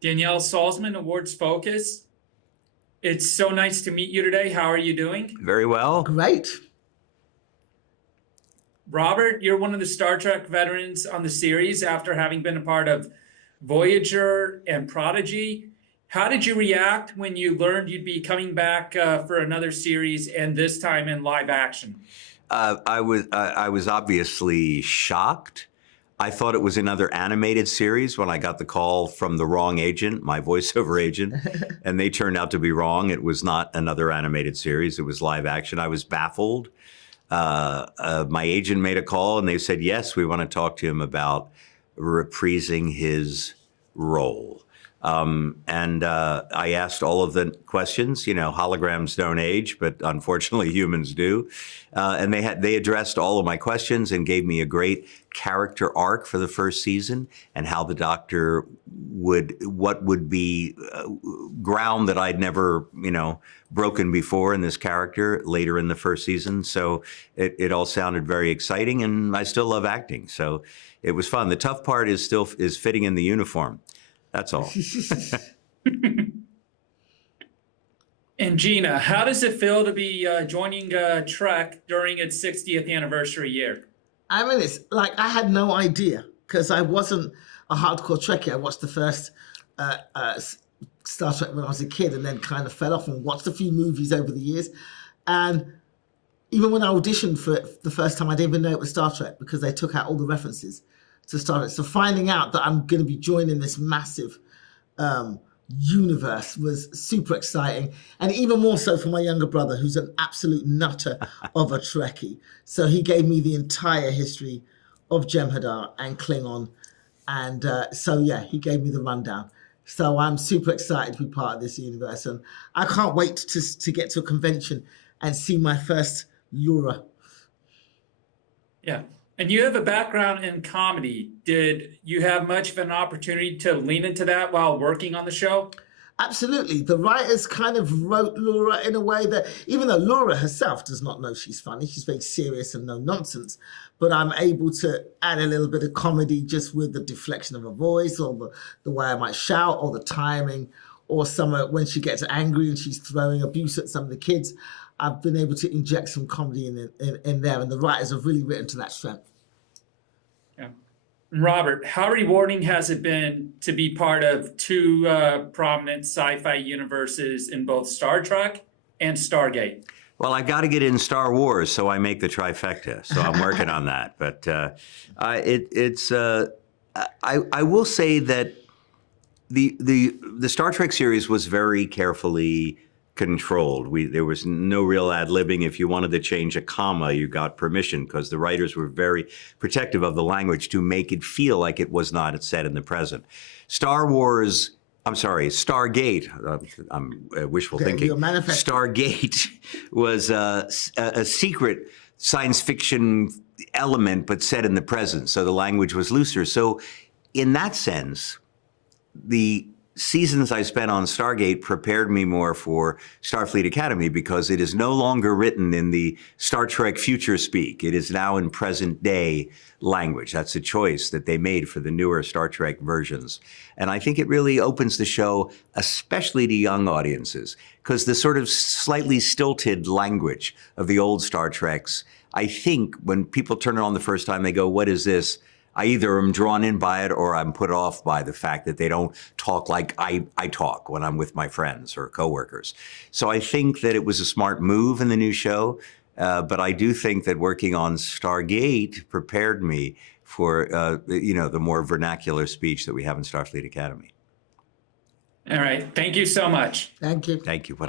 Danielle Salzman, Awards Focus. It's so nice to meet you today. How are you doing? Very well. Great. Robert, you're one of the Star Trek veterans on the series after having been a part of Voyager and Prodigy. How did you react when you learned you'd be coming back for another series, and this time in live action? I was obviously shocked. I thought it was another animated series when I got the call from the wrong agent, my voiceover agent, and they turned out to be wrong. It was not another animated series. It was live action. I was baffled. My agent made a call and they said, yes, we want to talk to him about reprising his role. I asked all of the questions. You know, holograms don't age, but unfortunately humans do. And they addressed all of my questions and gave me a great character arc for the first season and how the Doctor what would be ground that I'd never, broken before in this character later in the first season. So it all sounded very exciting, and I still love acting. So it was fun. The tough part is fitting in the uniform. That's all. And Gina, how does it feel to be joining Trek during its 60th anniversary year? I mean, it's like I had no idea because I wasn't a hardcore Trekkie. I watched the first Star Trek when I was a kid and then kind of fell off and watched a few movies over the years. And even when I auditioned for it the first time, I didn't even know it was Star Trek because they took out all the references to Star Trek. So finding out that I'm going to be joining this massive universe was super exciting. And even more so for my younger brother, who's an absolute nutter of a Trekkie. So he gave me the entire history of Jem'Hadar and Klingon. And yeah, he gave me the rundown. So I'm super excited to be part of this universe. And I can't wait to get to a convention and see my first Laura. Yeah. And you have a background in comedy. Did you have much of an opportunity to lean into that while working on the show? Absolutely. The writers kind of wrote Laura in a way that, even though Laura herself does not know she's funny, she's very serious and no nonsense, but I'm able to add a little bit of comedy just with the deflection of her voice or the way I might shout or the timing or when she gets angry and she's throwing abuse at some of the kids. I've been able to inject some comedy in there, and the writers have really written to that strength. Yeah. Robert, how rewarding has it been to be part of two prominent sci-fi universes in both Star Trek and Stargate? Well, I got to get in Star Wars, so I make the trifecta. So I'm working on that. But I will say that the Star Trek series was very carefully controlled. There was no real ad-libbing. If you wanted to change a comma, you got permission because the writers were very protective of the language to make it feel like it was not set in the present. Stargate, I'm wishful thinking. Stargate was a secret science fiction element, but set in the present. So the language was looser. So in that sense, the seasons I spent on Stargate prepared me more for Starfleet Academy because it is no longer written in the Star Trek future speak. It is now in present day language. That's a choice that they made for the newer Star Trek versions. And I think it really opens the show, especially to young audiences, because the sort of slightly stilted language of the old Star Treks, I think when people turn it on the first time, they go, what is this? I either am drawn in by it or I'm put off by the fact that they don't talk like I talk when I'm with my friends or coworkers. So I think that it was a smart move in the new show, but I do think that working on Stargate prepared me for the more vernacular speech that we have in Starfleet Academy. All right. Thank you so much. Thank you. Thank you.